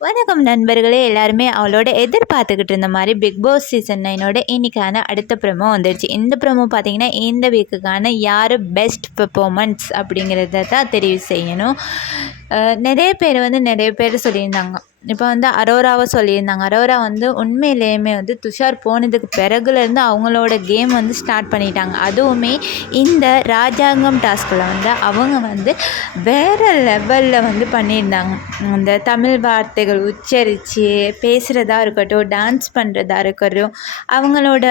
வணக்கம் நண்பர்களே எல்லாருமே அவளோட எதிர்பார்த்துக்கிட்டு இருந்த மாதிரி பிக் பாஸ் சீசன் நைனோட இன்னைக்கான அடுத்த ப்ரமோ வந்துடுச்சு இந்த ப்ரமோ பார்த்தீங்கன்னா இந்த வீக்குக்கான யார் பெஸ்ட் பெர்ஃபார்மன்ஸ் அப்படிங்கிறத தான் தெரிவு செய்யணும். நிறைய பேர் வந்து நிறைய பேர் சொல்லியிருந்தாங்க. இப்போ வந்து அரோராவை சொல்லியிருந்தாங்க. அரோரா வந்து உண்மையிலேயுமே வந்து துஷார் போனதுக்கு பிறகுலேருந்து அவங்களோட கேம் வந்து ஸ்டார்ட் பண்ணிட்டாங்க. அதுவுமே இந்த ராஜாங்கம் டாஸ்கில் வந்து அவங்க வந்து வேறு லெவலில் வந்து பண்ணியிருந்தாங்க. அந்த தமிழ் வார்த்தைகள் உச்சரித்து பேசுகிறதா இருக்கட்டும் டான்ஸ் பண்ணுறதா இருக்கட்டும் அவங்களோட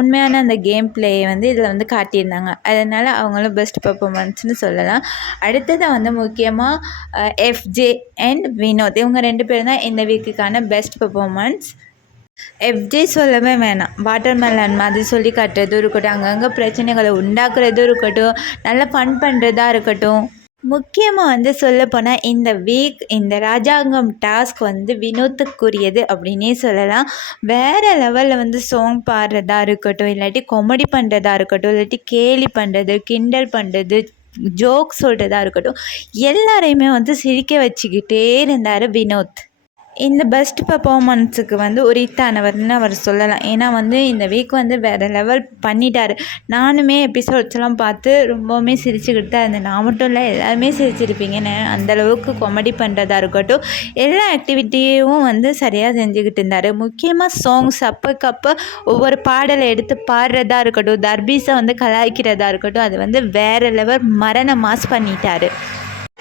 உண்மையான அந்த கேம் பிளேயை வந்து இதில் வந்து காட்டியிருந்தாங்க. அதனால் அவங்களும் பெஸ்ட் பர்ஃபாமன்ஸ்னு சொல்லலாம். அடுத்ததாக வந்து முக்கியமாக எஃப்ஜே அண்ட் வினோத் இவங்க ரெண்டு பேரும் தான் இந்த வீக்குக்கான பெஸ்ட் பர்ஃபாமன்ஸ் எஃப்ஜே சொல்லவே வேணாம். வாட்டர் மெலன் மாதிரி சொல்லி காட்டுறதும் இருக்கட்டும். அங்கங்கே பிரச்சனைகளை உண்டாக்குறதும் இருக்கட்டும். நல்லா ஃபன் பண்ணுறதா இருக்கட்டும். முக்கியமாக வந்து சொல்லப்போனால் இந்த வீக் இந்த ராஜாங்கம் டாஸ்க் வந்து வினோத்துக்குரியது அப்படின்னே சொல்லலாம். வேறு லெவலில் வந்து சாங் பாடுறதா இருக்கட்டும். இல்லாட்டி காமெடி பண்ணுறதா இருக்கட்டும். இல்லாட்டி கேலி பண்ணுறது கிண்டல் பண்ணுறது ஜோக் சொல்கிறதா இருக்கட்டும் எல்லாரையுமே வந்து சிரிக்க வச்சுக்கிட்டே இருந்தார் வினோத். இந்த பெஸ்ட் பர்ஃபார்மன்ஸுக்கு வந்து ஒரு இத்தானவர்னு அவர் சொல்லலாம்? ஏன்னா வந்து இந்த வீக் வந்து வேறு லெவல் பண்ணிட்டார். நானுமே எபிசோட்ஸ்லாம் பார்த்து ரொம்பவுமே சிரிச்சுக்கிட்டு தான் இருந்தேன். நான் மட்டும் இல்லை எல்லாருமே சிரிச்சிருப்பீங்கன்னு. அந்தளவுக்கு காமெடி பண்ணுறதா இருக்கட்டும் எல்லா ஆக்டிவிட்டியும் வந்து சரியாக செஞ்சுக்கிட்டு இருந்தார். முக்கியமாக சாங்ஸ் அப்போக்கப்போ ஒவ்வொரு பாடலை எடுத்து பாடுறதா இருக்கட்டும் தர்பீஸை வந்து கலாய்க்கிறதா இருக்கட்டும் அது வந்து வேறு லெவல் மரண மாஸ் பண்ணிட்டார்.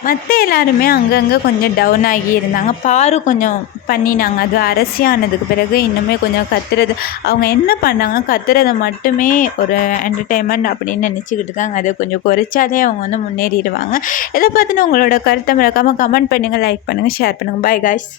மற்ற எல்லாருமே அங்கங்கே கொஞ்சம் டவுன் ஆகி இருந்தாங்க. பாரு கொஞ்சம் பண்ணினாங்க. அது அரசியானதுக்கு பிறகு இன்னுமே கொஞ்சம் கத்துறது அவங்க என்ன பண்ணாங்க? கத்துறதை மட்டுமே ஒரு என்டர்டெயின்மெண்ட் அப்படின்னு நினச்சிக்கிட்டு இருக்காங்க அதை கொஞ்சம் குறைச்சாலே அவங்க வந்து முன்னேறிடுவாங்க. இதை பற்றின உங்களோட கருத்தை மறக்காமல் கமெண்ட் பண்ணுங்கள் லைக் பண்ணுங்கள் ஷேர் பண்ணுங்கள் பாய் காய்ஸ்